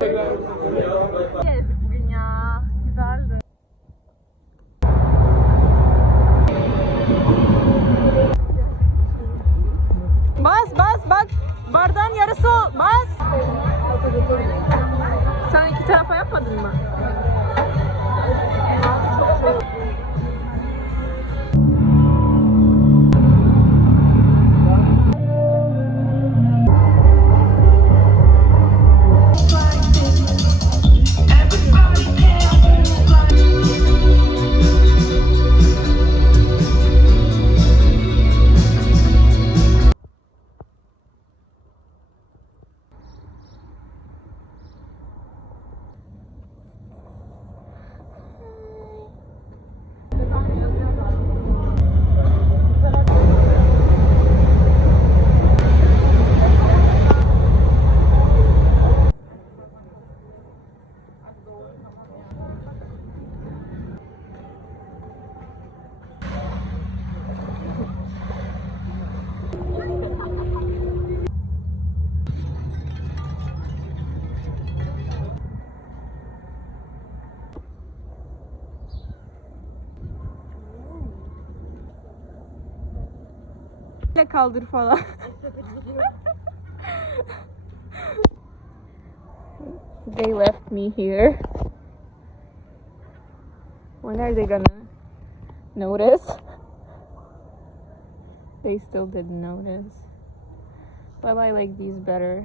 Bugün ya. Güzeldi. Bas bak. Bardağın yarısı o. Bas. Sen iki tarafa yapmadın mı? Kaldır falan. They left me here. When are they gonna notice? They still didn't notice. But I like these better.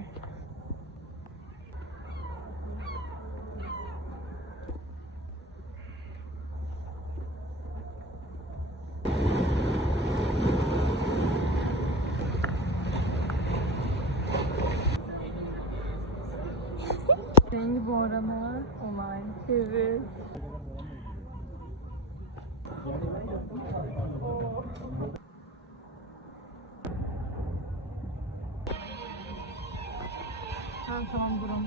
Rengi bu arada olay. Evet. Tamam durun.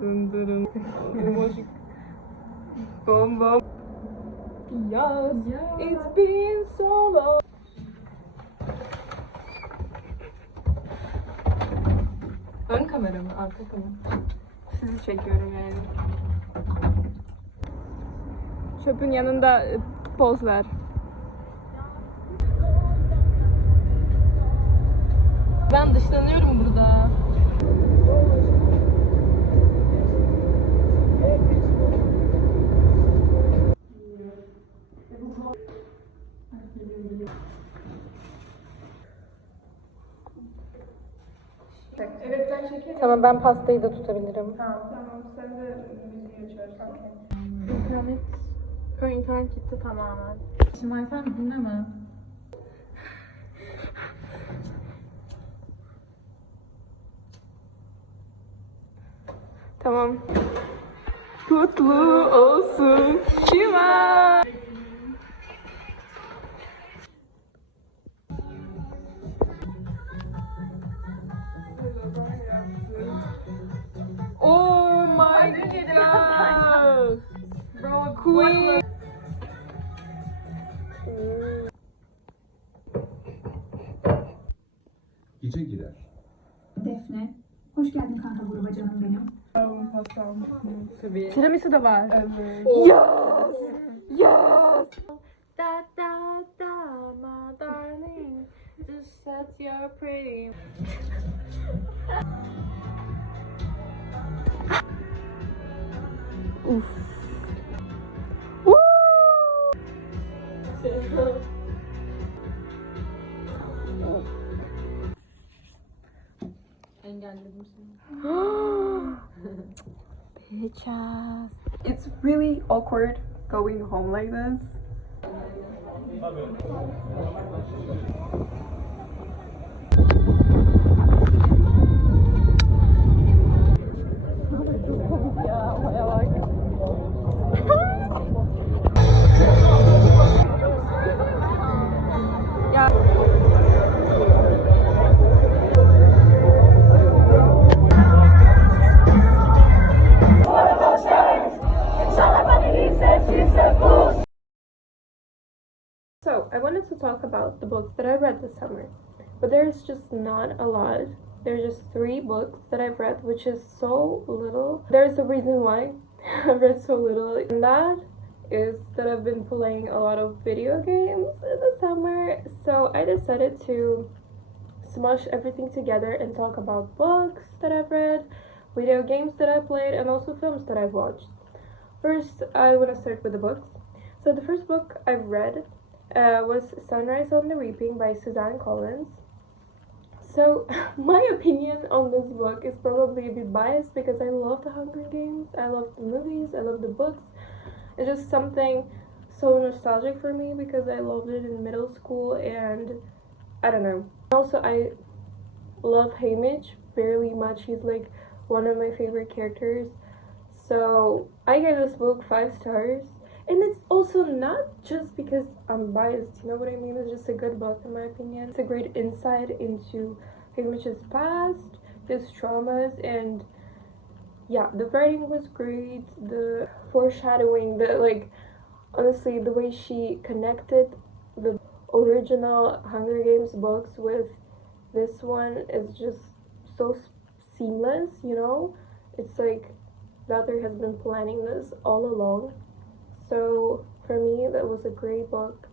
Dın dırın. Emoji. Bom bom. Yes, it's been so long. Ön kamera mı? Arka kamera. Sizi çekiyorum yani. Çöpün yanında poz ver. Ben dışlanıyorum burada. Evet ben çekerim. Tamam ben pastayı da tutabilirim. Tamam sen de müziği açarsın. İnternet gitti tamamen. Şimay sen dinleme. Tamam. Kutlu olsun Şimay. Yes! Bro, queen! Gece girer. Defne. Hoş geldin kanka gruba canım benim. Pasta almışsınız. Tabii. Tiramisu da var. Evet. Yes! Yes! Da da da my darling, just set your pretty. Uf. Engelledim seni. Bitches. It's really awkward going home like this. So, I wanted to talk about the books that I read this summer, but there's just not a lot. There's just 3 books that I've read, which is so little. There's a reason why I've read so little, and that is that I've been playing a lot of video games in the summer, so I decided to smush everything together and talk about books that I've read, video games that I played, and also films that I've watched. First, I want to start with the books. So the first book I've read was Sunrise on the Reaping by Suzanne Collins. So my opinion on this book is probably a bit biased because I love the Hunger Games, I love the movies, I love the books. It's just something so nostalgic for me because I loved it in middle school, and I don't know. Also, I love Haymitch very much. He's like one of my favorite characters. So I gave this book 5 stars. And it's also not just because I'm biased, you know what I mean? It's just a good book in my opinion. It's a great insight into Haymitch's past, his traumas, and yeah, the writing was great, the foreshadowing, honestly, the way she connected the original Hunger Games books with this one is just so seamless, you know? It's like the author has been planning this all along. So for me, that was a great book,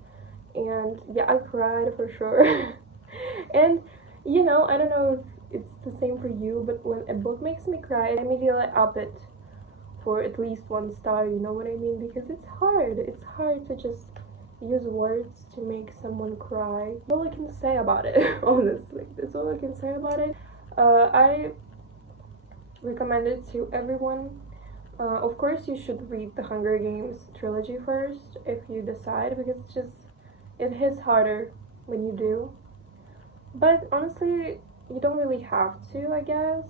and yeah, I cried for sure. And you know, I don't know if it's the same for you, but when a book makes me cry, I immediately up it for at least 1 star, you know what I mean? Because it's hard to just use words to make someone cry. That's all I can say about it. Honestly, that's all I can say about it. I recommend it to everyone. Of course, you should read the Hunger Games trilogy first if you decide, because it hits harder when you do. But honestly, you don't really have to, I guess.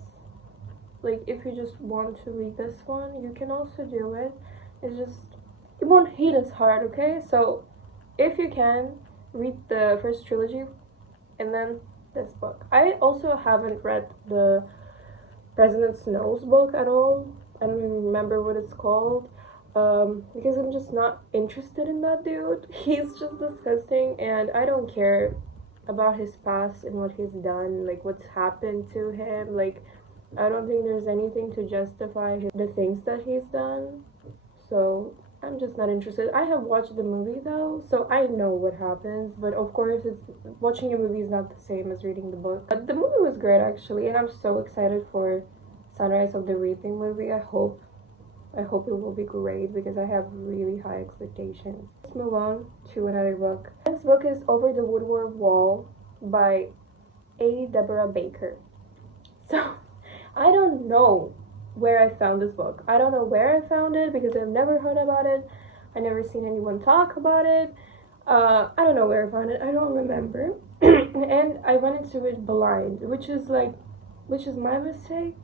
Like, if you just want to read this one, you can also do it. It won't hit as hard, okay? So, if you can, read the first trilogy and then this book. I also haven't read the President Snow's book at all. I don't even remember what it's called, because I'm just not interested in that dude. He's just disgusting, and I don't care about his past and what he's done, like what's happened to him. Like, I don't think there's anything to justify the things that he's done, so I'm just not interested. I have watched the movie though, so I know what happens, but of course watching a movie is not the same as reading the book. But the movie was great actually, and I'm so excited for Sunrise of the Reaping movie. I hope it will be great because I have really high expectations. Let's move on to another book. The next book is Over the Woodward Wall by A. Deborah Baker. So, I don't know where I found this book. I don't know where I found it because I've never heard about it. I never seen anyone talk about it. I don't know where I found it. I don't remember. And I went into it blind, which is my mistake.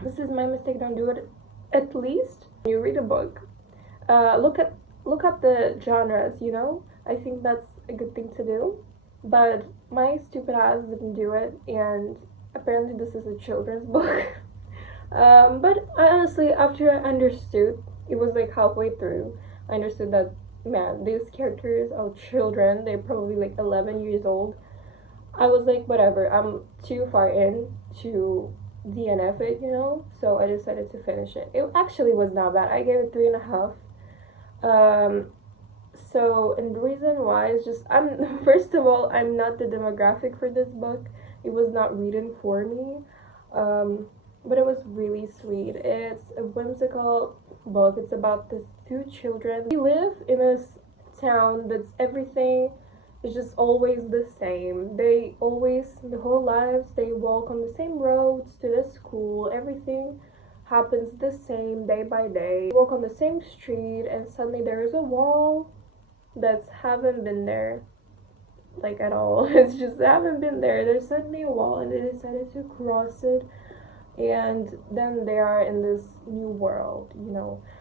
This is my mistake. Don't do it. At least when you read a book, look up the genres, you know? I think that's a good thing to do. But my stupid ass didn't do it, and apparently this is a children's book. But I honestly, after I understood, it was like halfway through, I understood that, man, these characters are children. They're probably like 11 years old. I was like, whatever, I'm too far in to DNF it, So I decided to finish it. It actually was not bad. I gave it 3.5. And the reason why is just, I'm first of all, I'm not the demographic for this book. It was not written for me. But it was really sweet. It's a whimsical book. It's about these two children. They live in a town that's everything is just always the same. They always, the whole lives, they walk on the same roads to the school. Everything happens the same day by day. They walk on the same street, and suddenly there is a wall that's haven't been there like at all. It's just haven't been there. There's suddenly a wall, and they decided to cross it, and then they are in this new world.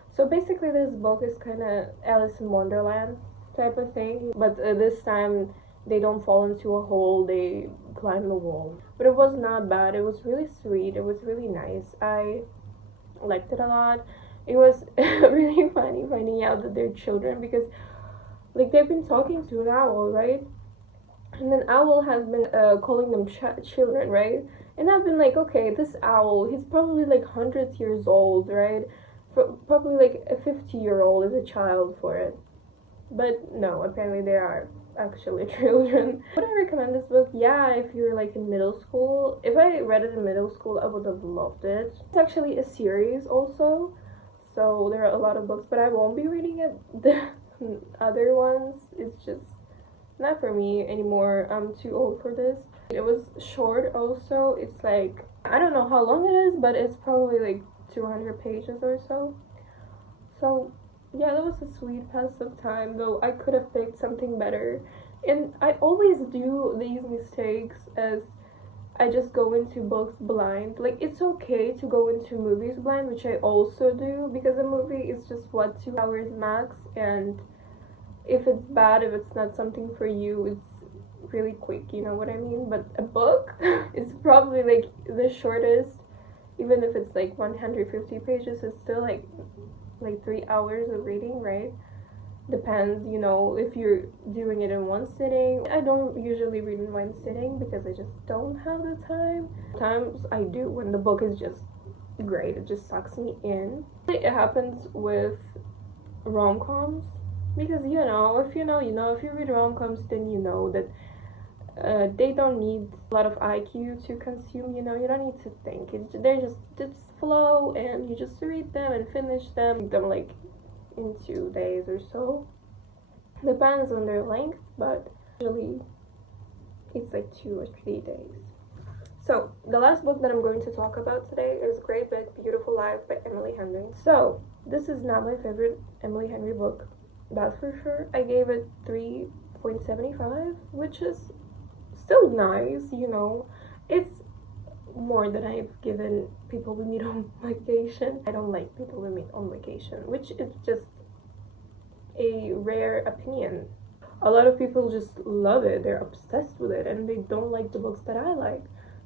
So basically, this book is kind of Alice in Wonderland type of thing, but this time they don't fall into a hole, they climb the wall. But it was not bad. It was really sweet. It was really nice. I liked it a lot. It was really funny finding out that they're children, because like they've been talking to an owl, right? And then owl has been calling them children, right? And I've been like, okay, this owl, he's probably like hundreds years old, right? Probably like a 50-year-old is a child for it. But no, apparently they are actually children. Would I recommend this book? Yeah, if you're like in middle school. If I read it in middle school, I would have loved it. It's actually a series also, so there are a lot of books, but I won't be reading it. The other ones, it's just not for me anymore. I'm too old for this. It was short also. It's like, I don't know how long it is, but it's probably like 200 pages or so. So yeah, that was a sweet pass of time, though I could have picked something better. And I always do these mistakes, as I just go into books blind. Like, it's okay to go into movies blind, which I also do, because a movie is just 2 hours max, and if it's bad, if it's not something for you, it's really quick, you know what I mean? But a book is probably like the shortest. Even if it's like 150 pages, it's still like 3 hours of reading, right? Depends, if you're doing it in one sitting. I don't usually read in one sitting because I just don't have the time. Sometimes I do when the book is just great. It just sucks me in. It happens with rom-coms, because if you read rom-coms, then you know that they don't need a lot of IQ to consume, you don't need to think. They're just flow, and you just read them and finish them like in 2 days or so. Depends on their length, but usually it's like 2 or 3 days. So the last book that I'm going to talk about today is Great Big Beautiful Life by Emily Henry. So this is not my favorite Emily Henry book, that's for sure. I gave it 3.75, which is still nice, It's more than I've given People We Meet on Vacation. I don't like People We Meet on Vacation, which is just a rare opinion. A lot of people just love it, they're obsessed with it, and they don't like the books that I like.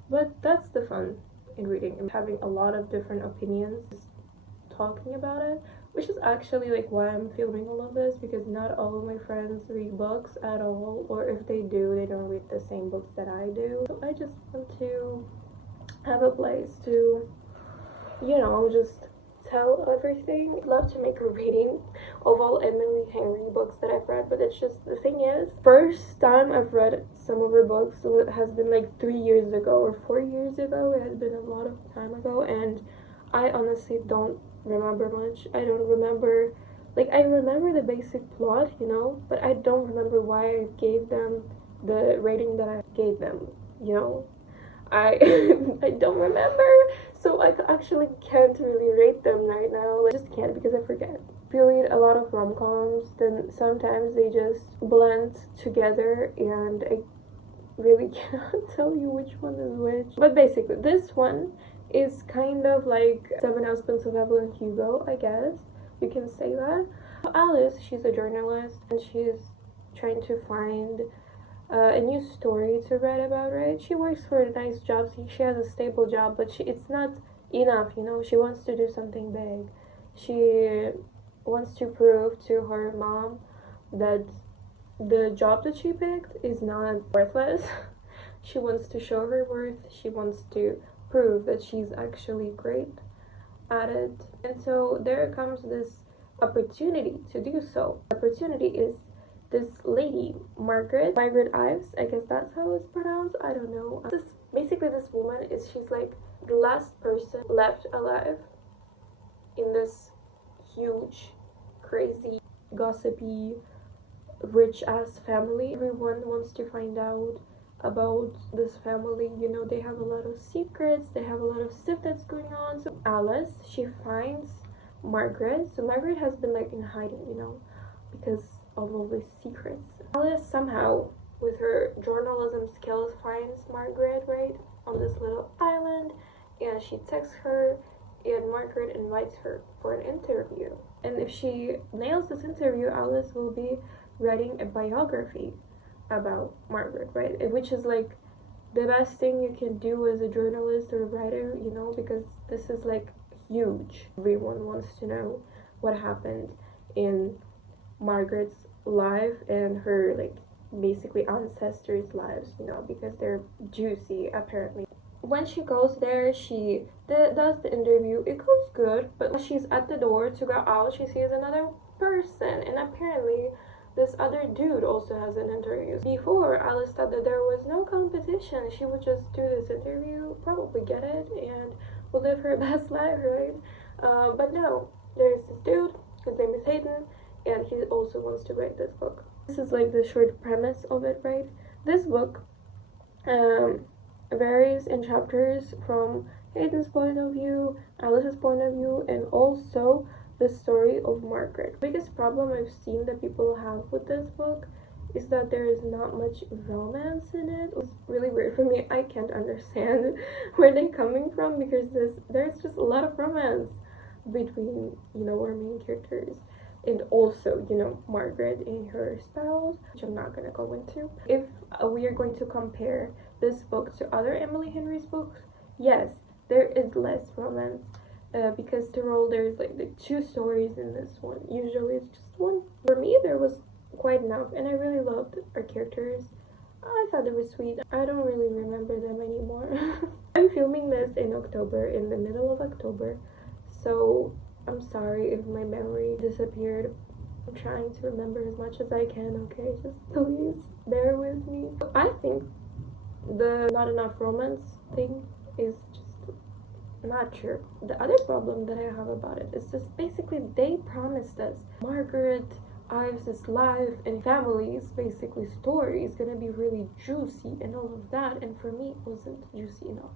But that's the fun in reading, and having a lot of different opinions, talking about it, which is actually like why I'm filming all of this, because not all of my friends read books at all, or if they do, they don't read the same books that I do. So I just want to have a place to, just tell everything. I'd love to make a reading of all Emily Henry books that I've read, but it's just, the thing is, first time I've read some of her books, so it has been like 3 years ago or 4 years ago. It has been a lot of time ago, and I honestly don't remember much. I don't remember, I remember the basic plot, but I don't remember why I gave them the rating that I gave them, I I don't remember, so I actually can't really rate them right now. I just can't, because I forget. If you read a lot of rom-coms, then sometimes they just blend together, and I really cannot tell you which one is which. But basically, this one is kind of like 7 Husbands of Evelyn Hugo, I guess you can say that. Alice, she's a journalist, and she's trying to find a new story to write about, right? She works for a nice job, she has a stable job, but it's not enough, you know. She wants to do something big. She wants to prove to her mom that the job that she picked is not worthless. She wants to show her worth. She wants to prove that she's actually great at it. And so there comes this opportunity to do so. The opportunity is this lady, Margaret Ives, I guess that's how it's pronounced, I don't know. Basically this woman she's like the last person left alive in this huge, crazy, gossipy, rich ass family. Everyone wants to find out about this family, you know. They have a lot of secrets, they have a lot of stuff that's going on. So Alice, she finds Margaret. So Margaret has been like in hiding, you know, because of all these secrets. Alice somehow, with her journalism skills, finds Margaret right on this little island, and she texts her, and Margaret invites her for an interview. And if she nails this interview, Alice will be writing a biography about Margaret, right? Which is like the best thing you can do as a journalist or a writer, you know, because this is like huge. Everyone wants to know what happened in Margaret's life and her like basically ancestors' lives, you know, because they're juicy apparently. When she goes there, she does the interview. It goes good, but when she's at the door to go out, she sees another person, and apparently this other dude also has an interview. Before, Alice thought that there was no competition. She would just do this interview, probably get it, and would live her best life, right? But no, there's this dude, his name is Hayden, and he also wants to write this book. This is like the short premise of it, right? This book varies in chapters from Hayden's point of view, Alice's point of view, and also the story of Margaret. The biggest problem I've seen that people have with this book is that there is not much romance in it. It's really weird for me. I can't understand where they're coming from, because there's just a lot of romance between, you know, our main characters, and also, you know, Margaret and her spouse, which I'm not gonna go into. If we are going to compare this book to other Emily Henry's books, yes, there is less romance, because there's like the two stories in this one. Usually it's just one. For me, there was quite enough, and I really loved our characters. I thought they were sweet. I don't really remember them anymore. I'm filming this in October, in the middle of October, so I'm sorry if my memory disappeared. I'm trying to remember as much as I can, okay? Just please bear with me. I think the not enough romance thing is just not true. The other problem that I have about it is just basically they promised us Margaret Ives' life and family's basically story is gonna be really juicy and all of that, and for me it wasn't juicy enough.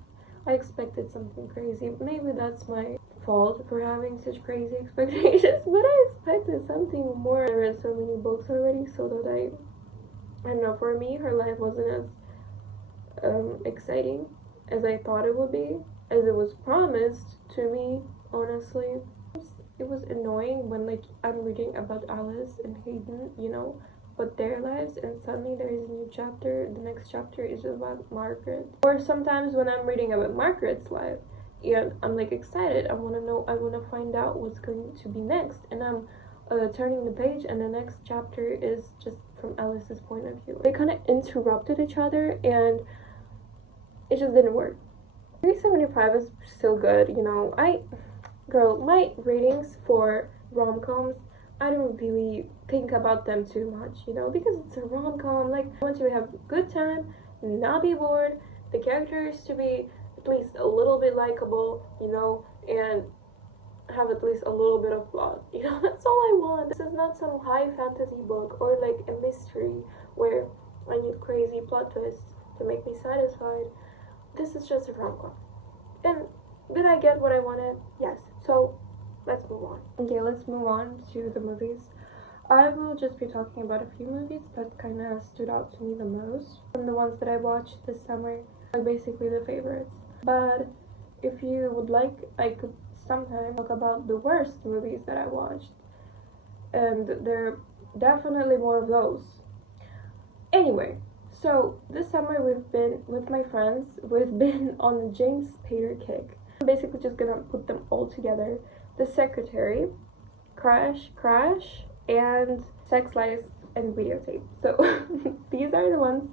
I expected something crazy. Maybe that's my fault for having such crazy expectations, but I expected something more. I read so many books already, so that I don't know, for me her life wasn't as exciting as I thought it would be, as it was promised to me, honestly. It was annoying when like I'm reading about Alice and Hayden, you know, but their lives, and suddenly there is a new chapter. The next chapter is about Margaret. Or sometimes when I'm reading about Margaret's life, and I'm like excited, I want to find out what's going to be next, and I'm turning the page, and the next chapter is just from Alice's point of view. They kind of interrupted each other, and it just didn't work. 375 is still good, you know. My ratings for rom-coms, I don't really think about them too much, you know, because it's a rom-com. Like, I want you to have a good time, not be bored, the characters to be at least a little bit likable, you know, and have at least a little bit of plot, you know. That's all I want. This is not some high fantasy book or like a mystery where I need crazy plot twists to make me satisfied. This is just a rom-com. And did I get what I wanted? Yes. So let's move on. Okay, let's move on to the movies. I will just be talking about a few movies that kind of stood out to me the most from the ones that I watched this summer, like basically the favorites. But if you would like, I could sometime talk about the worst movies that I watched, and there are definitely more of those. Anyway, so this summer we've been with my friends, we've been on the James Spader kick. I'm basically just gonna put them all together. The Secretary, Crash, and Sex Lies and Videotape. So these are the ones.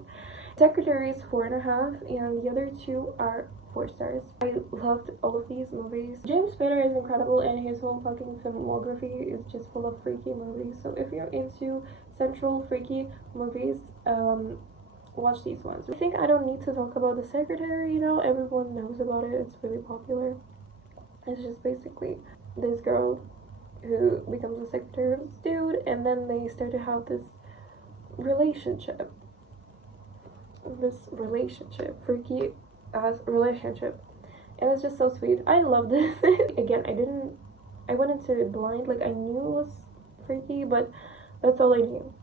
Secretary is 4.5 and the other two are 4 stars. I loved all of these movies. James Spader is incredible and his whole fucking filmography is just full of freaky movies. So if you're into central freaky movies, watch these ones. I think I don't need to talk about The Secretary, you know, everyone knows about it, it's really popular. It's just basically this girl who becomes the secretary of this dude, and then they start to have this relationship, freaky ass relationship, and it's just so sweet. I love this. Again, I went into it blind, like I knew it was freaky, but that's all I knew,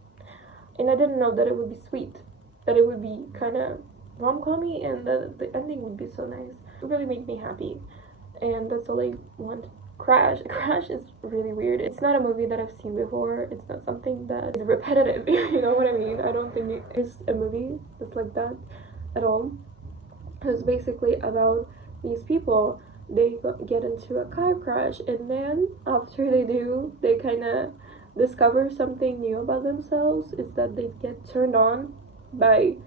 and I didn't know that it would be sweet, that it would be kind of rom-commy, and that the ending would be so nice. It really made me happy, and that's all I want. Crash is really weird. It's not a movie that I've seen before. It's not something that is repetitive. You know what I mean? I don't think it is a movie that's like that at all. It's basically about these people. They get into a car crash, and then after they do, they kind of discover something new about themselves. Is that they get turned on by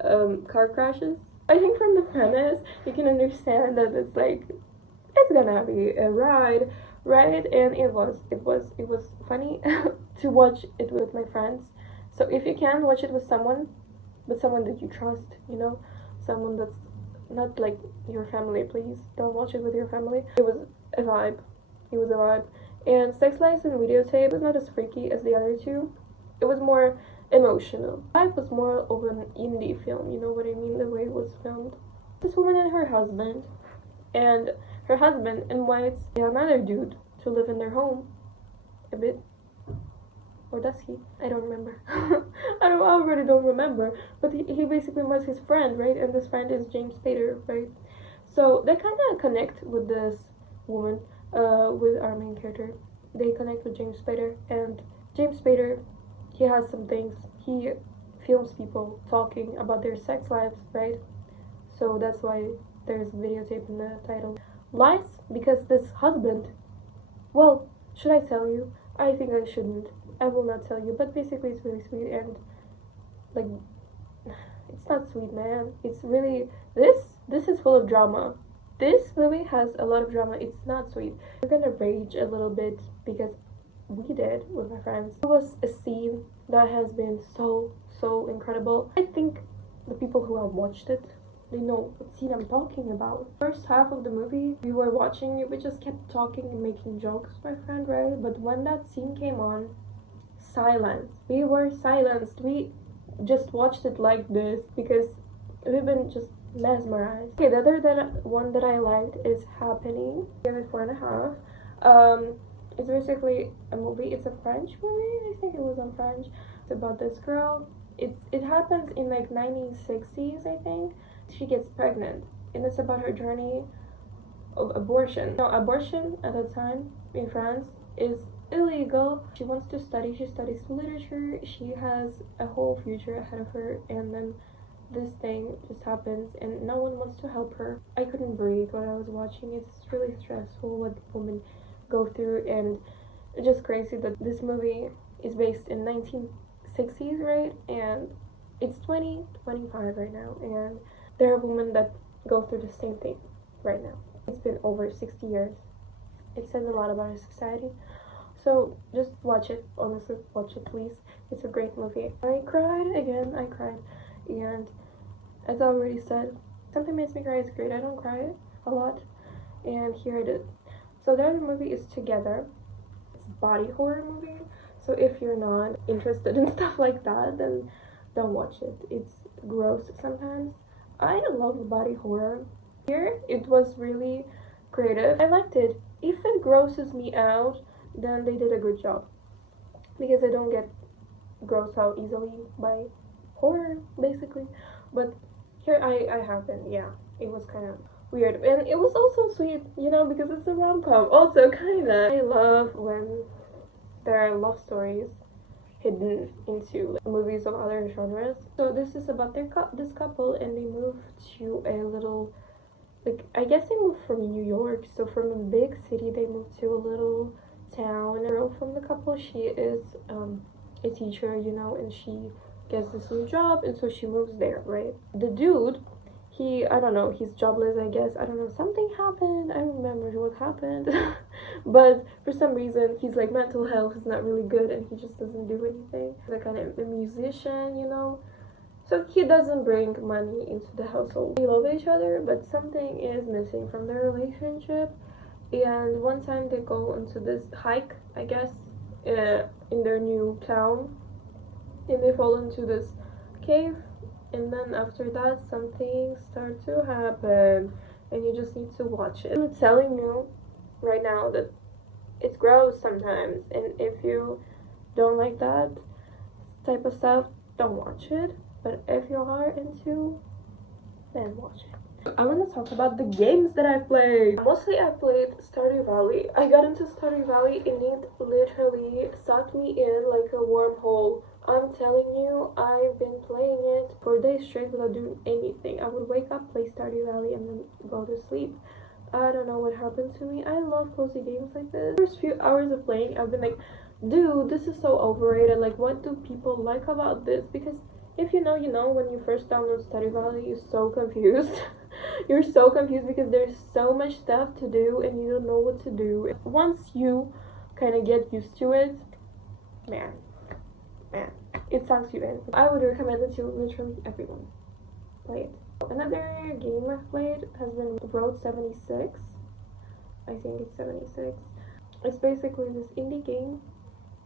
car crashes. I think from the premise you can understand that it's like, it's gonna be a ride, right? And it was funny to watch it with my friends. So if you can, watch it with someone, but someone that you trust, you know, someone that's not like your family. Please don't watch it with your family. It was a vibe. And Sex Lies and Videotape was not as freaky as the other two. It was more emotional. Vibe was more of an indie film, you know what I mean, the way it was filmed. This woman and her husband invites another dude to live in their home a bit, or does he? I don't remember. I already don't remember, but he basically was his friend, right? And this friend is James Spader, right? So they kind of connect with this woman, with our main character. They connect with James Spader, and James Spader, he has some things. He films people talking about their sex lives, right? So that's why there's Videotape in the title. Lies, because this husband, well, should I tell you? I think I shouldn't. I will not tell you, but basically it's really sweet, and like, it's not sweet, man. It's really, this is full of drama. This movie has a lot of drama. It's not sweet. We're gonna rage a little bit because we did with my friends. It was a scene that has been so incredible. I think the people who have watched it, they know what scene I'm talking about. First half of the movie, we were watching it, we just kept talking and making jokes with my friend, right? But when that scene came on, silence. We were silenced. We just watched it like this because we've been just mesmerized. Okay, the other one that I liked is Happening. Give it 4.5. It's basically a movie. It's a French movie. I think it was in French. It's about this girl. It happens in like 1960s, I think. She gets pregnant, and it's about her journey of abortion. Now, abortion at that time in France is illegal. She wants to study. She studies literature. She has a whole future ahead of her, and then this thing just happens, and no one wants to help her. I couldn't breathe when I was watching it. It's really stressful what women go through, and it's just crazy that this movie is based in 1960s, right? And it's 2025 right now, and there are women that go through the same thing right now. It's been over 60 years. It says a lot about our society. So just watch it. Honestly, watch it, please. It's a great movie. I cried. And as I already said, something makes me cry is great. I don't cry a lot, and here I did. So the other movie is Together. It's a body horror movie. So if you're not interested in stuff like that, then don't watch it. It's gross sometimes. I love body horror. Here, it was really creative. I liked it. If it grosses me out, then they did a good job. Because I don't get grossed out easily by horror, basically. But here I haven't. Yeah, it was kind of weird. And it was also sweet, you know, because it's a rom-com. Also, kinda. I love when there are love stories hidden into movies of other genres. So this is about this couple, and they move to a little like, I guess they moved from New York, so from a big city they moved to a little town. The girl from the couple, she is a teacher, you know, and she gets this new job, and so she moves there, right? The dude, I don't know, he's jobless, I guess. I don't know, something happened. I don't remember what happened. But for some reason, he's like, mental health is not really good, and he just doesn't do anything. He's like kind of a musician, you know? So he doesn't bring money into the household. They love each other, but something is missing from their relationship. And one time they go into this hike, I guess, in their new town, and they fall into this cave, and then after that something starts to happen, and you just need to watch it. I'm telling you right now that it's gross sometimes, and if you don't like that type of stuff, don't watch it. But if you are into, then watch it. I want to talk about the games that I played. Mostly I played Stardew Valley. I got into Stardew Valley and it literally sucked me in like a wormhole. I'm telling you, I've been playing it for days straight without doing anything. I would wake up, play Stardew Valley, and then go to sleep. I don't know what happened to me. I love cozy games like this. The first few hours of playing, I've been like, dude, this is so overrated. Like, what do people like about this? Because if you know, you know, when you first download Stardew Valley, you're so confused. You're so confused because there's so much stuff to do and you don't know what to do. Once you kind of get used to it, man, it sucks you in. I would recommend it to literally everyone. Play it. Another game I've played has been Road 76. I think it's 76. It's basically this indie game.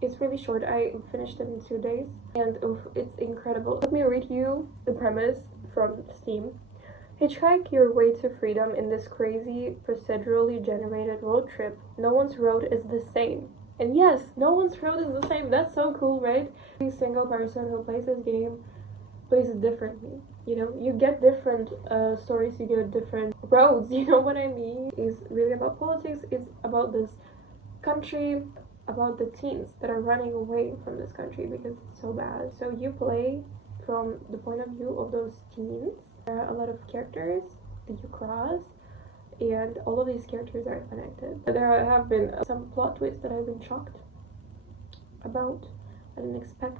It's really short. I finished it in 2 days, and it's incredible. Let me read you the premise from Steam. Hitchhike your way to freedom in this crazy, procedurally generated road trip. No one's road is the same. And yes, no one's road is the same. That's so cool, right? Every single person who plays this game plays it differently. You know, you get different stories, you get different roads, you know what I mean? It's really about politics. It's about this country, about the teens that are running away from this country because it's so bad. So you play from the point of view of those teens. There are a lot of characters that you cross, and all of these characters are connected. There have been some plot twists that I've been shocked about. I didn't expect.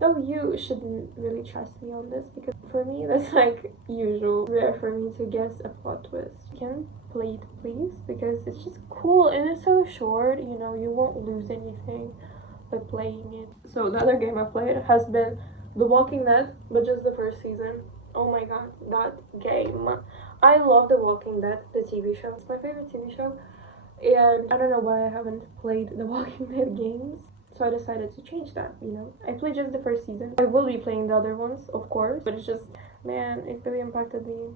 Though you shouldn't really trust me on this, because for me that's like usual. Rare for me to guess a plot twist. You can play it, please, because it's just cool and it's so short, you know, you won't lose anything by playing it. So the other game I played has been The Walking Dead, but just the first season. Oh my god, that game. I love The Walking Dead, the TV show. It's my favorite TV show, and I don't know why I haven't played The Walking Dead games. So I decided to change that, you know. I played just the first season. I will be playing the other ones, of course, but it's just, man, it really impacted me.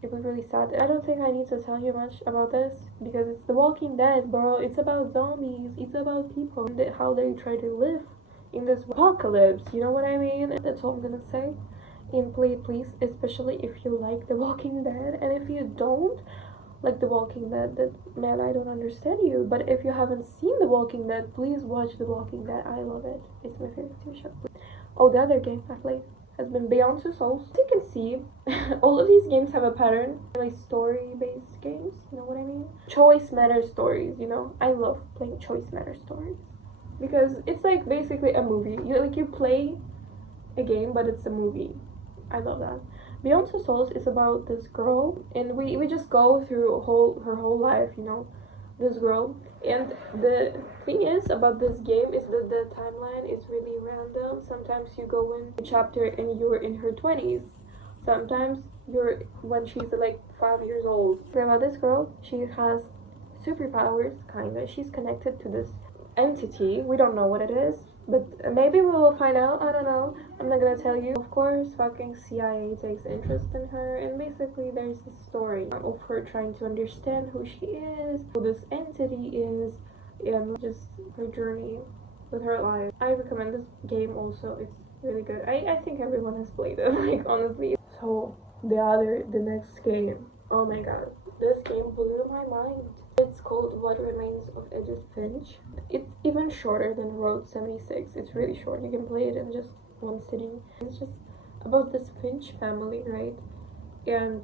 It was really sad. I don't think I need to tell you much about this because it's The Walking Dead, bro. It's about zombies. It's about people and how they try to live in this apocalypse. You know what I mean? That's all I'm gonna say. And play it, please, especially if you like The Walking Dead. And if you don't like The Walking Dead, that, man, I don't understand you. But if you haven't seen The Walking Dead, please watch The Walking Dead. I love it. It's my favorite TV show. Oh, the other game I played has been Beyond Two Souls. As you can see, all of these games have a pattern. Like story-based games, you know what I mean? Choice matter stories, you know? I love playing choice matter stories because it's like basically a movie. You play a game, but it's a movie. I love that. Beyond Two Souls is about this girl, and we just go through her whole life, you know, this girl. And the thing is about this game is that the timeline is really random. Sometimes you go in a chapter and you're in her 20s. Sometimes you're when she's like 5 years old. About this girl, she has superpowers, kinda. She's connected to this entity. We don't know what it is, but maybe we will find out. I don't know. I'm not gonna tell you. Of course, fucking CIA takes interest in her, and basically there's a story of her trying to understand who she is, who this entity is, and just her journey with her life. I recommend this game also. It's really good. I think everyone has played it, like, honestly. So the next game. Oh my god. This game blew my mind. It's called What Remains of Edith Finch. It's even shorter than Road 76. It's really short. You can play it in just one sitting. It's just about this Finch family, right? And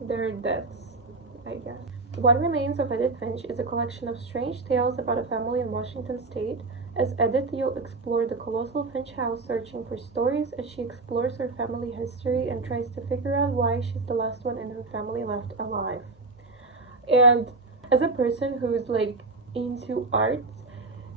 their deaths, I guess. What Remains of Edith Finch is a collection of strange tales about a family in Washington state. As Edith, you'll explore the colossal Finch house, searching for stories as she explores her family history and tries to figure out why she's the last one in her family left alive. And as a person who's like into art,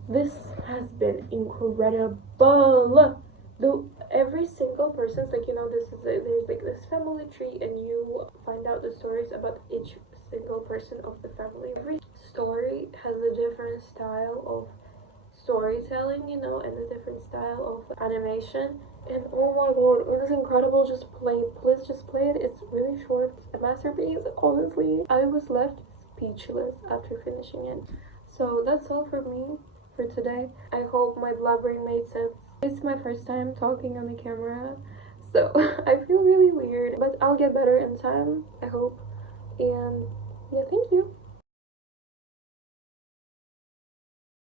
this has been incredible. Though every single person's like, you know, there's like this family tree, and you find out the stories about each single person of the family. Every story has a different style of storytelling, you know, and a different style of animation. And oh my god, it is incredible. Just play it. Please just play it. It's really short. It's a masterpiece, honestly. I was left speechless after finishing it. So that's all for me for today. I hope my blabbering made sense. It's my first time talking on the camera, so I feel really weird, but I'll get better in time, I hope. And yeah, thank you.